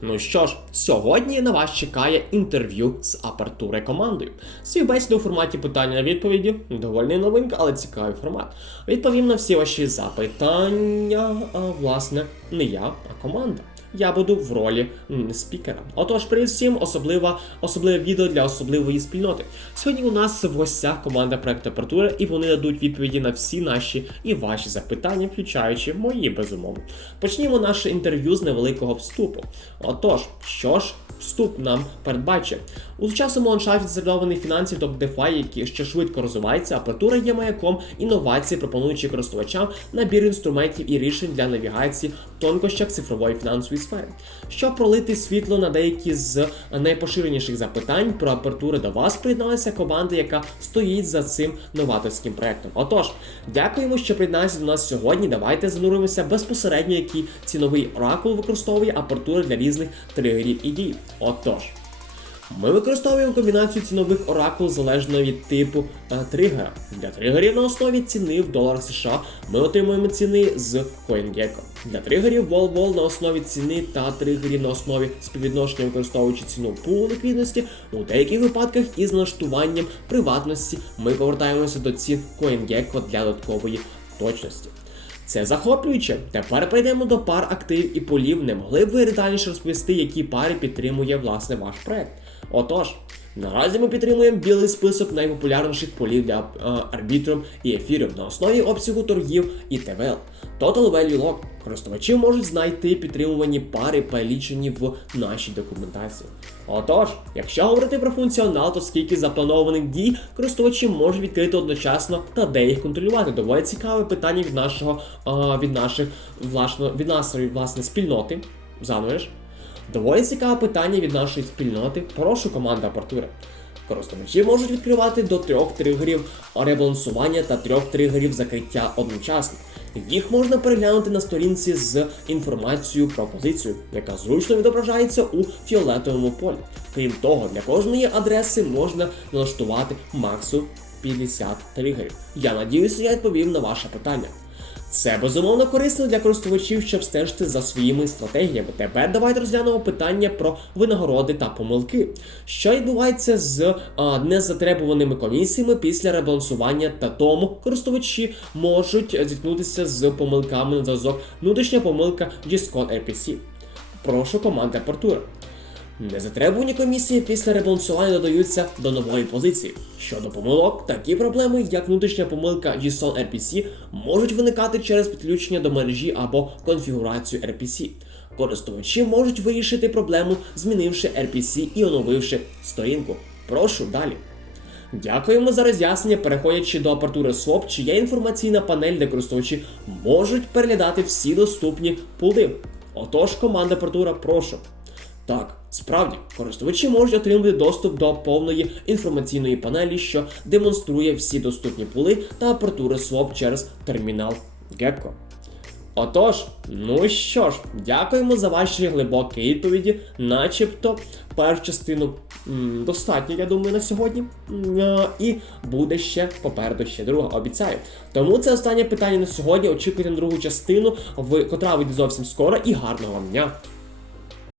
Ну що ж, сьогодні на вас чекає інтерв'ю з апертури командою. Співбесіду у форматі питання на відповіді. Доволі новинка, але цікавий формат. Відповім на всі ваші запитання. А власне, не я, а команда. Я буду в ролі спікера. Отож, привіт всім, особлива, особливе відео для особливої спільноти. Сьогодні у нас в гостях команда проекту Апертура, і вони дадуть відповіді на всі наші і ваші запитання, включаючи мої безумовно. Почнімо наше інтерв'ю з невеликого вступу. Отож, що ж, вступ нам передбачить. У сучасному ландшафті зернованих фінансів топ DeFi, які ще швидко розвивається, апертура є маяком інновацій, пропонуючи користувачам набір інструментів і рішень для навігації тонкощах цифрової фінансової сфери. Щоб пролити світло на деякі з найпоширеніших запитань про апертури до вас приєдналася команда, яка стоїть за цим новаторським проектом. Отож, дякуємо, що приєдналися до нас сьогодні. Давайте зануримося безпосередньо, який ціновий оракул використовує апертури для різних тригерів і дій. Отож. Ми використовуємо комбінацію цінових оракул залежно від типу тригера. Для тригерів на основі ціни в доларах США ми отримуємо ціни з CoinGecko. Для тригерів Wall-Wall на основі ціни та тригерів на основі співвідношення використовуючи ціну пулу ліквідності, у деяких випадках із налаштуванням приватності ми повертаємося до цін CoinGecko для додаткової точності. Це захоплююче. Тепер перейдемо до пар активів і полів. Не могли б ви детальніше розповісти, які пари підтримує власне ваш проект? Отож, наразі ми підтримуємо білий список найпопулярніших полів для е, Arbitrum і ефірів на основі обсягу торгів і TVL. Total Value Lock. Користувачі можуть знайти підтримувані пари, перелічені в нашій документації. Отож, якщо говорити про функціонал, то скільки запланованих дій користувачі можуть відкрити одночасно та де їх контролювати. Доволі цікаве питання від нашого від наших власне, від нашої власне спільноти. Ж. Доволі цікаве питання від нашої спільноти. Прошу команда Апартура. Користувачі можуть відкривати до трьох тригерів ребалансування та трьох тригерів закриття одночасно. Їх можна переглянути на сторінці з інформацією про позицію, яка зручно відображається у фіолетовому полі. Крім того, для кожної адреси можна налаштувати максу 50 тригерів. Я надіюся, я відповів на ваше питання. Це безумовно корисно для користувачів, щоб стежити за своїми стратегіями. Тепер давайте розглянемо питання про винагороди та помилки. Що відбувається з а, незатребуваними комісіями після ребалансування та тому користувачі можуть зіткнутися з помилками на зв'язок внутрішня помилка Giscon RPC. Прошу команда Портура. Незатребувані комісії після ребалансування додаються до нової позиції. Щодо помилок, такі проблеми, як внутрішня помилка JSON RPC, можуть виникати через підключення до мережі або конфігурацію RPC. Користувачі можуть вирішити проблему, змінивши RPC і оновивши сторінку. Прошу далі. Дякуємо за роз'яснення, переходячи до апартури SWAP, чи є інформаційна панель, де користувачі можуть переглядати всі доступні пули. Отож, команда апартура, прошу. Так, справді, користувачі можуть отримати доступ до повної інформаційної панелі, що демонструє всі доступні пули та апертури SWAP через термінал Gecko. Отож, ну що ж, дякуємо за ваші глибокі відповіді, начебто першу частину м, достатньо, я думаю, на сьогодні. І буде ще попереду ще друга, обіцяю. Тому це останнє питання на сьогодні. Очікуйте на другу частину, в котра вийде зовсім скоро, і гарного вам дня!